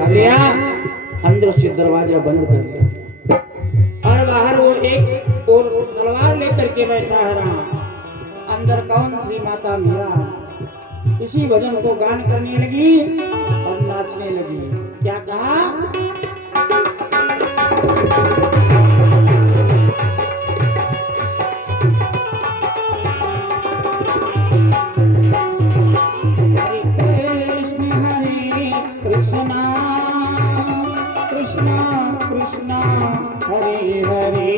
आ गया, अंदर से दरवाजा बंद कर दिया और बाहर वो एक और तलवार लेकर के बैठा है राम। अंदर कौन सी माता मीरा इसी भजन को गान करने लगी और नाचने लगी। क्या कहा? हरे हरे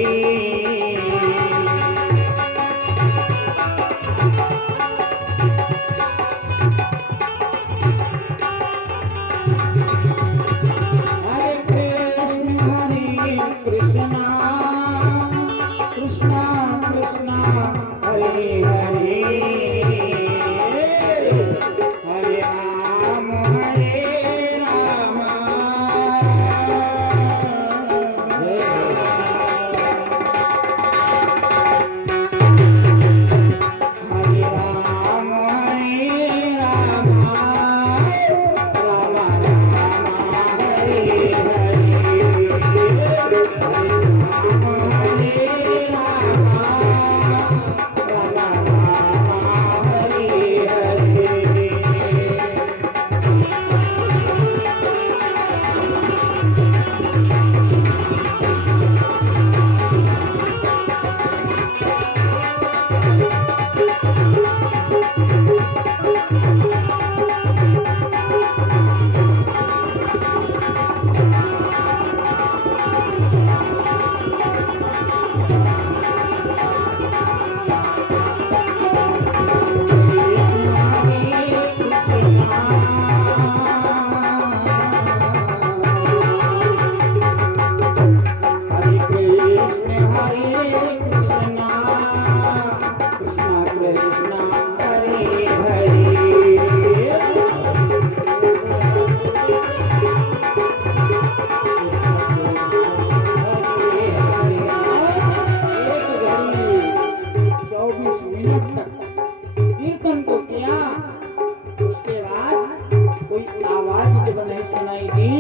सुनाई दी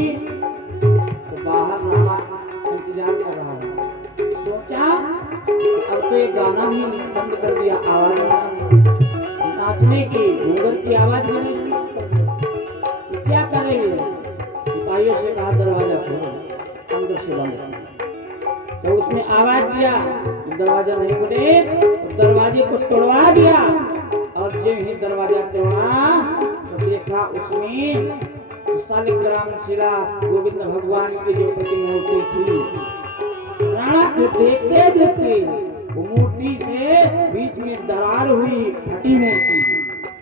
तो बाहर रहा इंतजार कर रहा है। सोचा अब तो एक गाना भी बंद कर दिया, आवाज नाचने की घूंघर की आवाज भी नहीं सुनी। क्या कर रही है? सिपाहियों से कहा दरवाजा खोलो, अंदर से बंद। जब उसने आवाज दिया दरवाजा नहीं खुले तो दरवाजे को तोड़वा दिया और जब ही दरवाजा तोड़ा तो देखा उसमें शालिग्राम शिला गोविंद भगवान की जो प्रतिमूर्ति थी। राणा को देखते देखते वो मूर्ति से बीच में दरार हुई, फटी मूर्ति,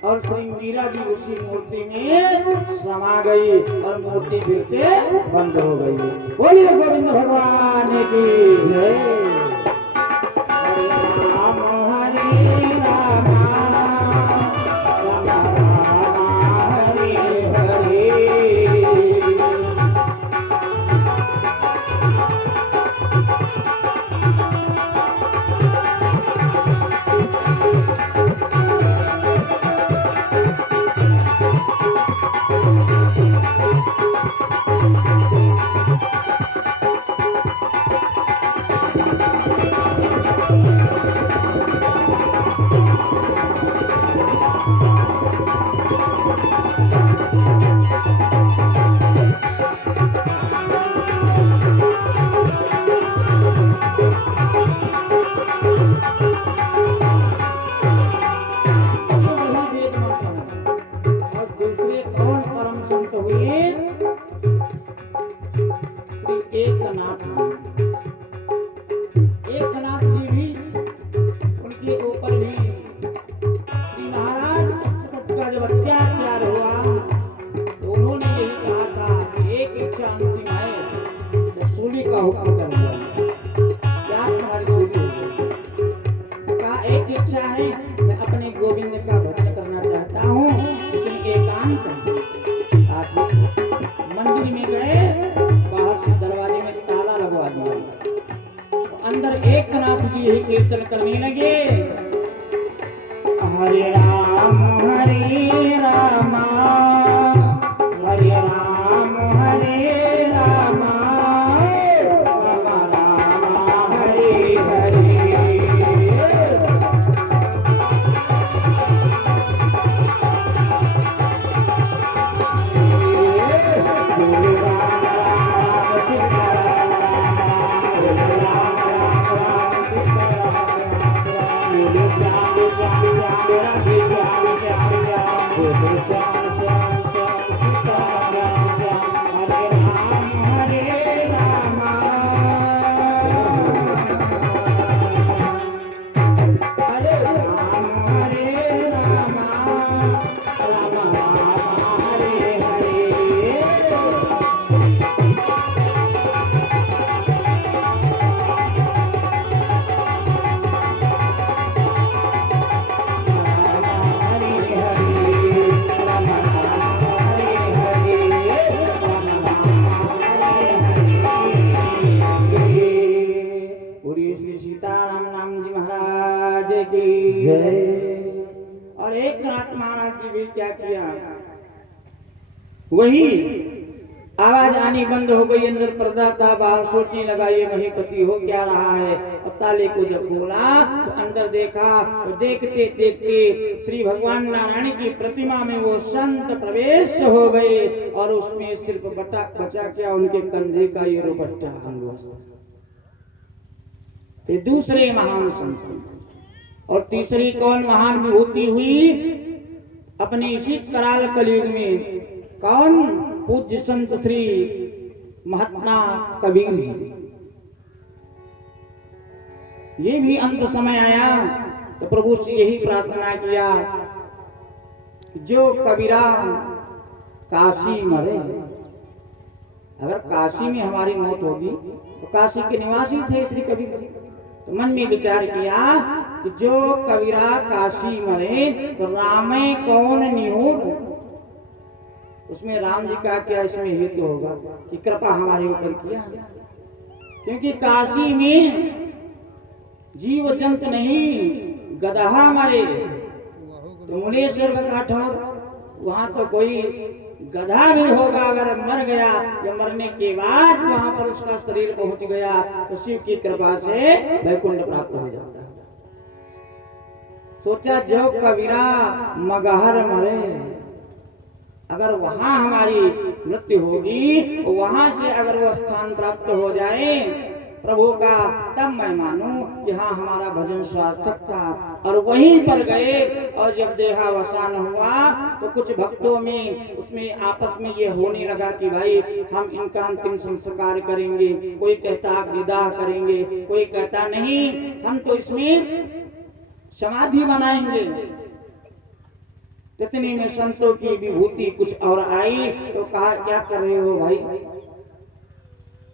और श्री मीरा जी उसी मूर्ति में समा गई और मूर्ति फिर से बंद हो गई। बोलिए गोविंद भगवान की जय। एकनाथ जी भी उनके ऊपर भी श्री महाराज का जब अत्याचार हुआ तो उन्होंने यही कहा था कि एक इच्छा अंतिम है, तो सूली का हुक्म कर दिया। क्या तुम्हारी सूली होगी? कहा एक इच्छा है, मैं अपने गोविंद का भजन करना चाहता हूँ, लेकिन एकांत मंदिर में गए, बाहर से दरवाजे में ताला लगवा दिया। अंदर एकनाथ जी ही कीर्तन करने लगे, हरे राम हरे राम हरे राम हरे महाराज जी भी क्या किया, वही आवाज आनी बंद हो गई। अंदर पर्दा था, बाहर सोची लगा ये महीपति हो क्या रहा है। अब ताले को जब खोला तो अंदर देखा तो देखते देखते श्री भगवान नारायण की प्रतिमा में वो संत प्रवेश हो गए और उसमें सिर्फ बचा क्या उनके कंधे का ये रुपट्टा अंगवस्त्र। ते दूसरे महान संत। और तीसरी कौन महान विभूति हुई अपने इसी कराल कलयुग में, कौन? पूज्य संत श्री महात्मा कबीर जी। ये भी अंत समय आया तो प्रभु से यही प्रार्थना किया कि जो कबीरा काशी मरे। अगर काशी में हमारी मौत होगी तो काशी के निवासी थे श्री कबीर जी, तो मन में विचार किया कि जो कबीरा काशी मरे तो रामे कौन निहोर। उसमें राम जी का क्या इसमें हेतु होगा कि कृपा हमारे ऊपर किया, क्योंकि काशी में जीव जंत नहीं गदहा मरे तो मुनेश्वर का कठोर, वहां तो कोई गधा भी होगा अगर मर गया या मरने के बाद वहां पर उसका शरीर पहुंच गया तो शिव की कृपा से वैकुंठ प्राप्त हो जाता है। सोचा जो कबीरा मगहर मरे, अगर वहां हमारी मृत्यु होगी वहां से अगर वो स्थान प्राप्त हो जाए प्रभु का, तब मैं मानूं कि हाँ हमारा भजन सार्थक था। और वहीं पर गए और जब देहावसान हुआ तो कुछ भक्तों में उसमें आपस में ये होने लगा कि भाई हम इनका अंतिम संस्कार करेंगे, कोई कहता विदाह करेंगे, कोई कहता नहीं हम तो इसमें समाधि बनाएंगे। इतने में संतों की विभूति कुछ और आई तो कहा क्या कर रहे हो भाई,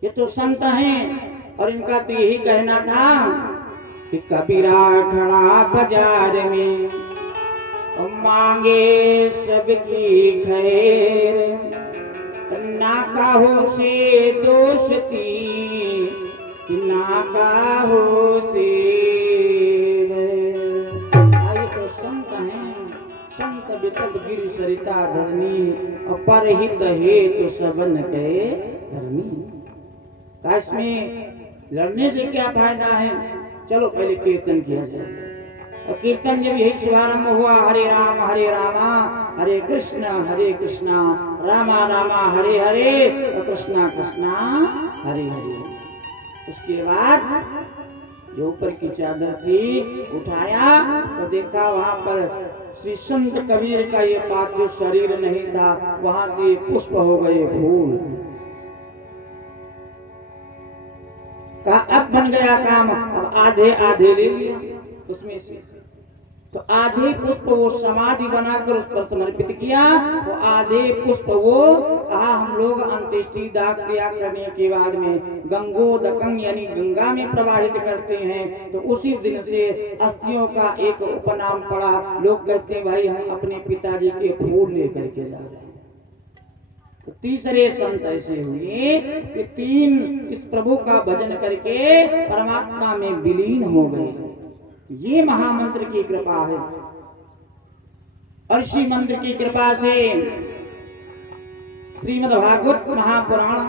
ये तो संत हैं और इनका तो यही कहना था कि कबीरा खड़ा बाजार में और मांगे सबकी खैर, ना काहो से दोस्ती ना काहो से। ये तो संत हैं, संत बितब गिर सरिता धरनी और परहित हे तो सबन कहे धरनी। काश में लड़ने से क्या फायदा है, चलो पहले कीर्तन किया जाए। और कीर्तन जब यही शुभारंभ हुआ हरे रामा हरे कृष्णा रामा रामा हरे हरे और कृष्णा कृष्णा हरे हरे। उसके बाद जो ऊपर की चादर थी उठाया तो देखा वहां पर श्री संत कबीर का ये पार्थिव शरीर नहीं था, वहां के पुष्प हो गए फूल। कहा अब बन गया काम, अब आधे आधे ले लिया उसमें से। तो आधे पुष्प वो समाधि बनाकर उस पर समर्पित किया, वो आधे पुष्प वो कहा हम लोग अंत्येष्टि दाह क्रिया करने के बाद में गंगोदकं यानी गंगा में प्रवाहित करते हैं। तो उसी दिन से अस्थियों का एक उपनाम पड़ा। लोग कहते हैं भाई हम अपने पिताजी के फूल लेकर के जा रहे हैं। तो तीसरे संत ऐसे हुए कि तीन इस प्रभु का भजन करके परमात्मा में विलीन हो गए। ये महामंत्र की कृपा है। और इसी मंत्र की कृपा से श्रीमद् भागवत महापुराण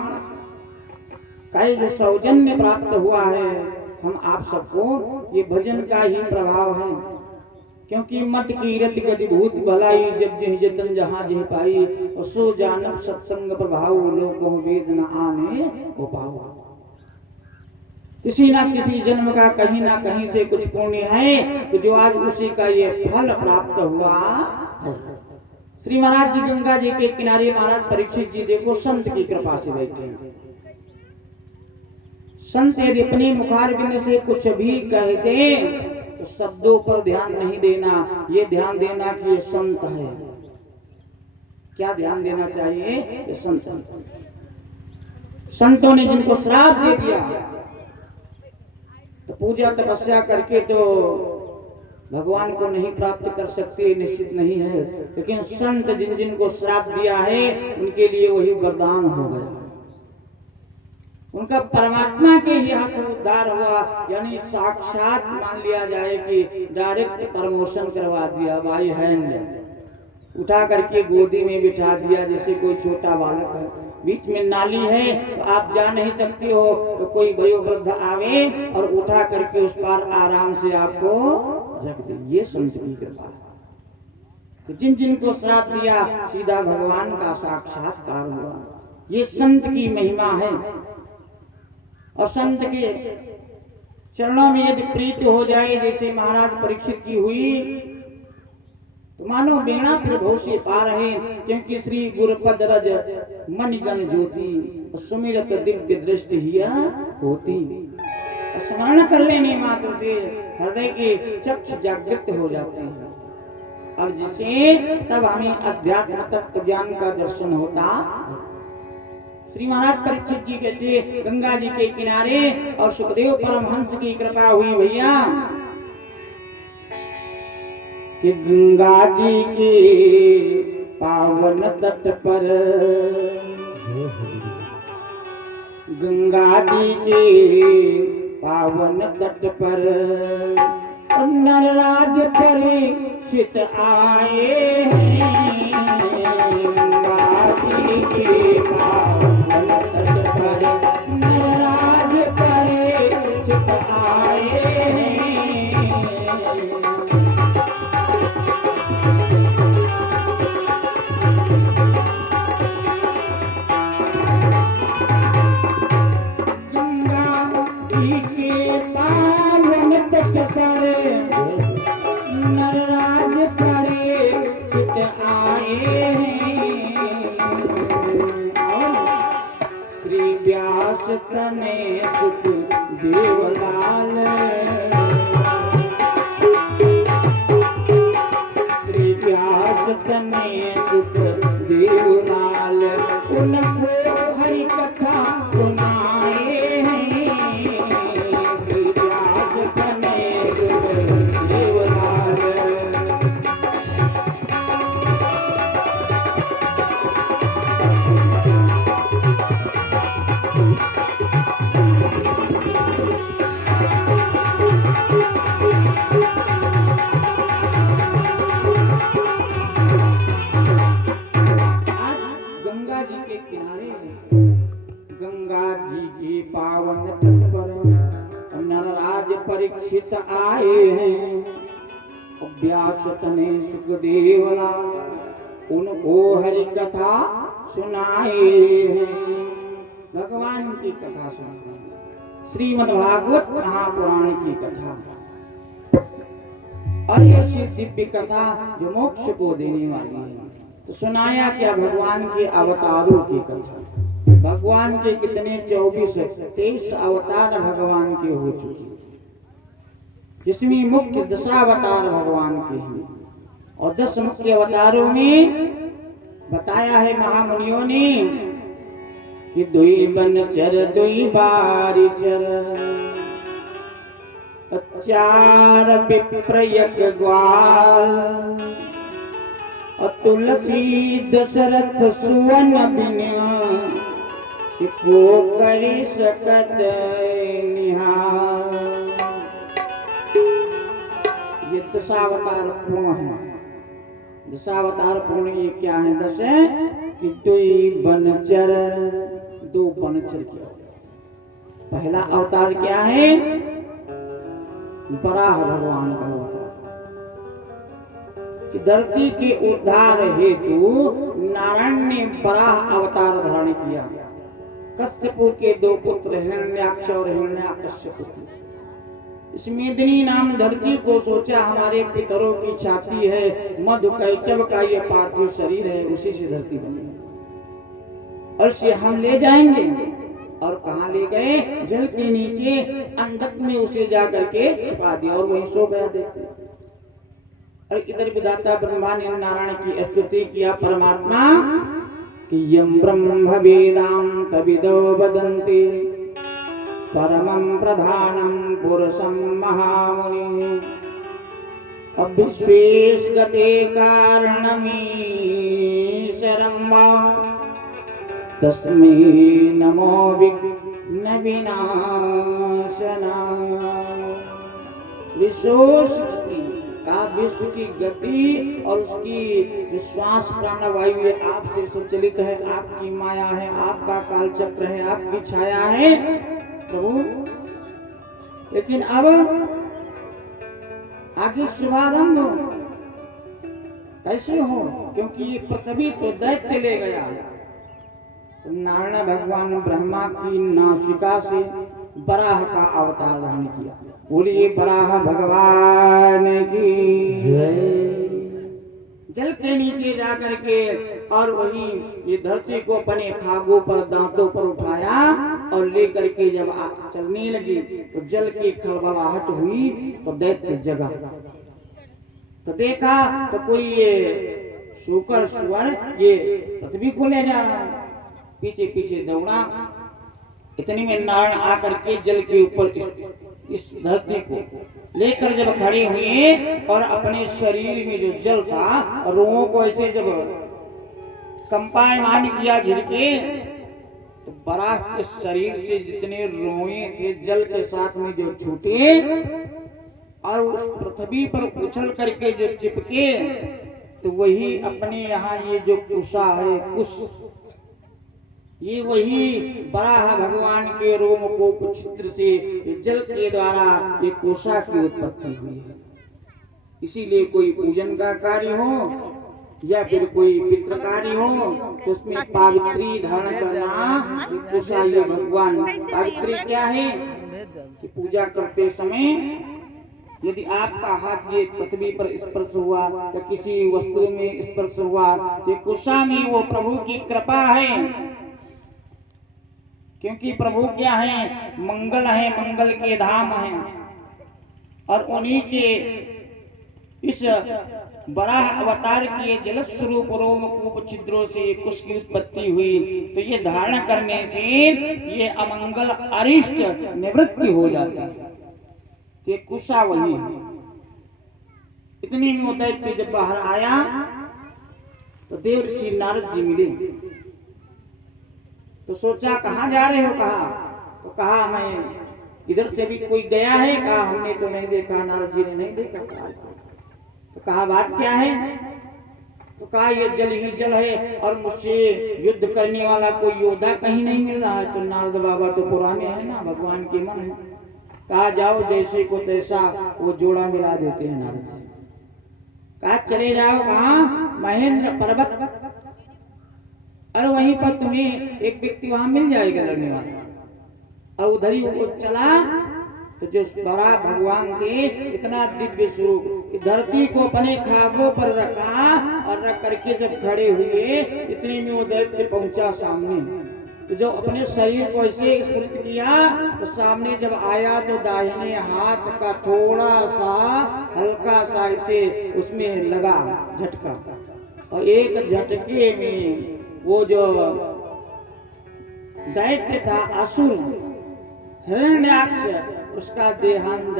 का जो सौजन्य प्राप्त हुआ है हम आप सबको, ये भजन का ही प्रभाव है। क्योंकि मत कीरत गति भूत भलाई जब जह जतन जहां जह पाई और सो जानब सत्संग प्रभाव लोगों वेद न आने हो पाओ। किसी ना किसी जन्म का कहीं ना कहीं से कुछ पुण्य है कि जो आज उसी का ये फल प्राप्त हुआ। श्री महाराज जी गंगा जी के किनारे महाराज परीक्षित जी देखो संत की कृपा से बैठे हैं। संत यदि अपने मुखारबिंद से कुछ भी कहते तो शब्दों पर ध्यान नहीं देना, ये ध्यान देना कि ये संत है। क्या ध्यान देना चाहिए? ये संत है। संतों ने जिनको श्राप दे दिया तो पूजा तपस्या करके तो भगवान को नहीं प्राप्त कर सकते, निश्चित नहीं है। लेकिन संत जिन जिनको श्राप दिया है उनके लिए वही वरदान हो गया। उनका परमात्मा के ही हाथ उद्धार हुआ, यानी साक्षात मान लिया जाए कि डायरेक्ट प्रमोशन करवा दिया भाई है। उठा करके गोदी में बिठा दिया जैसे कोई छोटा बालक है। बीच में नाली है तो आप जा नहीं सकते हो, तो कोई वयोवृद्ध आवे और उठा करके उस पर आराम से आपको रख दे। ये संत की कृपा है। तो जिन जिन को श्राप दिया सीधा भगवान का साक्षात्कार हुआ। ये संत की महिमा है। और संत के चरणों में यदि प्रीत हो जाए जैसे महाराज परीक्षित की हुई, तो मानो बेड़ा प्रभु से पार है, क्योंकि श्री गुरुपद रज मणिगण ज्योति सुमिरत दिव्य दृष्टि ही होती। स्मरण कर लेने मात्र से हृदय के चक्षु जागृत हो जाते हैं और जिसे तब हमें अध्यात्म तत्व ज्ञान का दर्शन होता। श्री महाराज परीक्षित जी के थे गंगा जी के किनारे और सुखदेव परमहंस की कृपा हुई भैया कि गंगा जी के पावन तट पर, गंगा जी के पावन तट पर नरराज परीक्षित आए हैं। गंगा जी के पावन तट पर नरराज परीक्षित आए हैं। नरराज परीक्षित आए हैं। श्री व्यास तने सुख देवलाल, श्री व्यास तने सुख देवलाल उनको हरि कथा सुनाए हैं। श्री व्यास तने सुख देवलाल। गंगा जी के किनारे, गंगा जी के पावन तट पर नरराज परीक्षित आए हैं। व्यास तने सुखदेवलाल उनको हरि कथा सुनाए हैं। भगवान की कथा सुनाए, श्रीमद् भागवत महापुराण की कथा। और ऐसी दिव्य कथा जो मोक्ष को देने वाली है। तो सुनाया क्या भगवान के अवतारों की कथा। भगवान के कितने 23 अवतार भगवान के हो चुके, जिसमें मुख्य 10 अवतार भगवान के हैं। और 10 मुख्य अवतारों में बताया है महामुनियों ने कि दुई बनचर दुई बारी चर, 4 विप्र यज्ञ ग्वाल, तुलसी दशरथ सुवन बिन को करी सकत निहार। ये 10 अवतार पूर्ण है। 10 अवतार पूर्ण ये क्या है? 10 है कि दुई बनचर, 2 बनचर किया। पहला अवतार क्या है? बराह भगवान का अवतार कि धरती के उद्धार हेतु नारायण ने बराह अवतार धारण किया। कश्यपु के 2 पुत्र हिरण्याक्ष और हिरण्याकश्यप पुत्र। इस मेदिनी नाम धरती को सोचा हमारे पितरों की छाती है, मधु कैटव का ये पार्थिव शरीर है, उसी से धरती बनी और से हम ले जाएंगे। और कहाँ ले गए? जल के नीचे अंधक में उसे जा करके छिपा दिया और वहीं सो गया। देखते और इधर विधाता ब्रह्मा ने नारायण की स्तुति किया परमात्मा कि यम ब्रह्म वेदांत विदो वदन्ति परमं प्रधानं पुरुषं महामुनि अविश्वेश गते कारणमीशरं वा तस्मै नमो विघ्न विनाशनाय। विशोष का विश्व की गति और उसकी जो श्वास प्राणवायु ये आपसे संचालित है, आपकी माया है, आपका कालचक्र है, आपकी छाया है प्रभु। लेकिन अब आगे शुभारंभ कैसे हो, क्योंकि ये पृथ्वी तो दैत्य ले गया। तो नारायण भगवान ब्रह्मा की नासिका से बराह का अवतार धारण किया। बोलिए बराह भगवान की जल के नीचे जाकर के और वही ये धरती को अपने खागों पर दांतों पर उठाया और लेकर के जब चलने लगी तो जल की खलबलाहट हुई तो दैत्य जगा। तो देखा तो कोई ये शूकर सुअर ये पृथ्वी को ले जा रहा है, पीछे पीछे दौड़ा। इतनी में नारायण आकर के जल के ऊपर इस धरती को लेकर जब खड़े हुए और अपने शरीर में जो जल था रोहों को ऐसे जब कंपायमान किया झिड़के, तो बराह के शरीर से जितने रोए थे जल के साथ में जो छूटे और उस पृथ्वी पर उछल करके जो चिपके, तो वही अपने यहाँ ये जो कुशा है कुश, ये वही बराह भगवान के रोमकोप छिद्र से जल के द्वारा ये कोशा की उत्पत्ति हुई है। इसीलिए कोई पूजन का कार्य हो या फिर कोई पितृ कार्य हो तो उसमें पावित्री धारण करना, कोशा ये भगवान। पावित्री क्या है कि पूजा करते समय यदि आपका हाथ ये पृथ्वी पर स्पर्श हुआ या किसी वस्तु में स्पर्श हुआ तो कोशा में वो प्रभु की कृपा है। क्योंकि प्रभु क्या है, मंगल है, मंगल के धाम हैं और उन्हीं के इस बराह अवतार के जल स्वरूप रोमकूप छिद्रों से कुश की उत्पत्ति हुई। तो ये धारण करने से ये अमंगल अरिष्ट निवृत्ति हो जाती है। तो ये कुशा वही है। इतनी में दैत्य जब बाहर आया तो देवर्षि नारद जी मिले। तो सोचा कहाँ जा रहे हो, कहा तो कहा मैं इधर से भी कोई गया है, कहा हमने तो नहीं देखा, नारद जी ने नहीं देखा। तो कहा बात क्या है, तो कहा ये जल ही जल है और मुझसे युद्ध करने वाला कोई योद्धा कहीं नहीं मिल रहा है। तो नारद बाबा तो पुराने हैं ना, भगवान के मन है। कहा जाओ जैसे को तैसा वो जोड़ा मिला देते हैं नारद जी। कहा चले जाओ, कहा महेंद्र पर्वत और वहीं पर तुम्हें एक व्यक्ति वहां मिल जाएगा लड़ने वाला। और उधर ही वो चला तो जो बराह भगवान के इतना दिव्य स्वरूप कि धरती को अपने खागों पर रखा और रख करके जब खड़े हुए इतने में वो दैत्य पहुंचा सामने। तो जब अपने शरीर को ऐसे स्फुरित किया तो सामने जब आया तो दाहिने हाथ का थोड़ा सा हल्का सा इसे उसमें लगा झटका और एक झटके में वो जो दैत्य था असुर हिरण्याक्ष उसका देहांत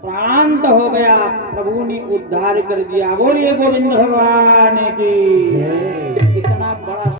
प्राणांत हो गया। प्रभु ने उद्धार कर दिया। बोलिए गोविंद भगवान की।